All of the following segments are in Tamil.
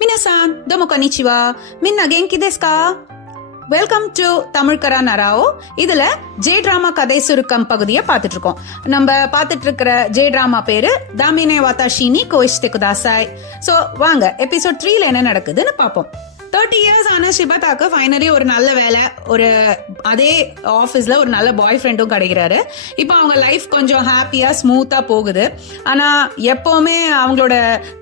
மினசான் டோமோ கனிச்சிவா மின்னா கெங்கி desu ka? Welcome to Tamil கரா நராவோ. இதுல ஜே டிராமா கதை சுருக்கம் பகுதியை பார்த்துட்டு இருக்கோம். நம்ம பார்த்துட்டு இருக்கிற ஜே டிராமா பேரு தாமினே வாதாஷினி கோயிஷ்டே குதாசாய். சோ வாங்க எபிசோட் 3ல என்ன நடக்குதுன்னு பார்ப்போம். 30 years ஆன ஷிபதாக்கு ஃபைனலி ஒரு நல்ல வேலை, ஒரு அதே ஆஃபீஸ்ல ஒரு நல்ல பாய் ஃப்ரெண்டும் கிடைக்கிறாரு. இப்போ அவங்க லைஃப் கொஞ்சம் ஹாப்பியா ஸ்மூத்தா போகுது. ஆனா எப்பவுமே அவங்களோட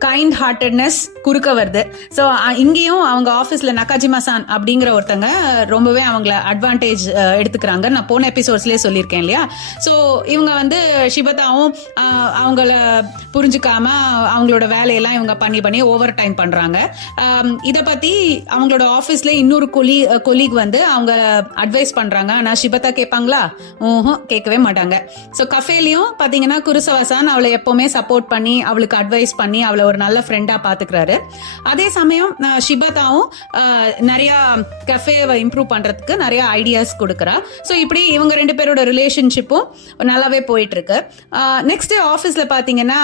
கைண்ட் ஹார்ட்டட்னஸ் குறுக்க வருது. ஸோ இங்கேயும் அவங்க ஆஃபீஸ்ல நகாஜிமா-சான் அப்படிங்கிற ஒருத்தங்க ரொம்பவே அவங்கள அட்வான்டேஜ் எடுத்துக்கிறாங்க. நான் போன எபிசோட்ஸ்லயே சொல்லியிருக்கேன் இல்லையா. ஸோ இவங்க ஷிபதாவும் அவங்கள புரிஞ்சுக்காம அவங்களோட வேலையெல்லாம் இவங்க பண்ணி ஓவர் டைம் பண்றாங்க. இதை பத்தி அவங்களோட ஆபீஸ்ல இன்னொரு கொலீக் அவங்க அட்வைஸ் பண்றாங்க. ஆனா ஷிபதா கேட்பாங்களா? கேட்கவே மாட்டாங்க. சோ கஃபேலயும் பாத்தீங்கன்னா குருசவா-சான் அவளை எப்பவுமே சப்போர்ட் பண்ணி அவளுக்கு அட்வைஸ் பண்ணி அவளை ஒரு நல்ல ஃப்ரெண்டா பாத்துக்கிறாரு. அதே சமயம் ஷிபதாவும் நிறைய கஃபேவை இம்ப்ரூவ் பண்றதுக்கு நிறைய ஐடியாஸ் கொடுக்கறா. சோ இப்படி இவங்க ரெண்டு பேரோட ரிலேஷன்ஷிப்பும் நல்லாவே போயிட்டு இருக்கு. நெக்ஸ்ட் ஆபீஸ்ல பாத்தீங்கன்னா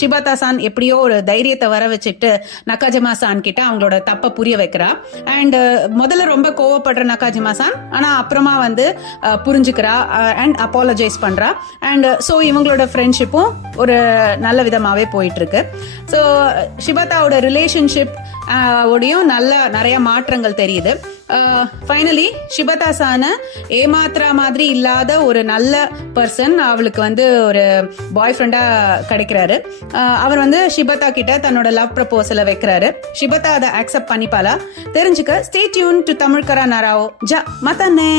ஷிபதா-சான் எப்படியோ ஒரு தைரியத்தை வர வச்சுட்டு நகாஜிமா-சான் கிட்ட அவங்களோட தப்ப புரிய வைக்கிறா. அண்ட் முதல்ல ரொம்ப கோவப்படுற நகாஜிமா-சான் ஆனா அப்புறமா புரிஞ்சுக்கிறா அண்ட் அப்பாலஜைஸ் பண்றா. அண்ட் சோ இவங்களோட ஃப்ரெண்ட்ஷிப்பும் ஒரு நல்ல விதமாவே போயிட்டு இருக்கு. ஸோ ஷிபதாவோட ரிலேஷன்ஷிப் ஓடையும் நிறைய மாற்றங்கள் தெரியுது. ஃபைனலி ஷிபதா-சான ஏமாத்துற மாதிரி இல்லாத ஒரு நல்ல பர்சன் அவளுக்கு ஒரு பாய் ஃப்ரெண்டா கிடைக்கிறாரு. அவர் ஷிபதா கிட்ட தன்னோட லவ் ப்ரப்போசலை வைக்கிறாரு. ஷிபதா அதை அக்செப்ட் பண்ணிப்பாளா தெரிஞ்சுக்க ஸ்டே டியூன் டு தமிழ் கரா நராவோ. ஜா மத்தன்னே.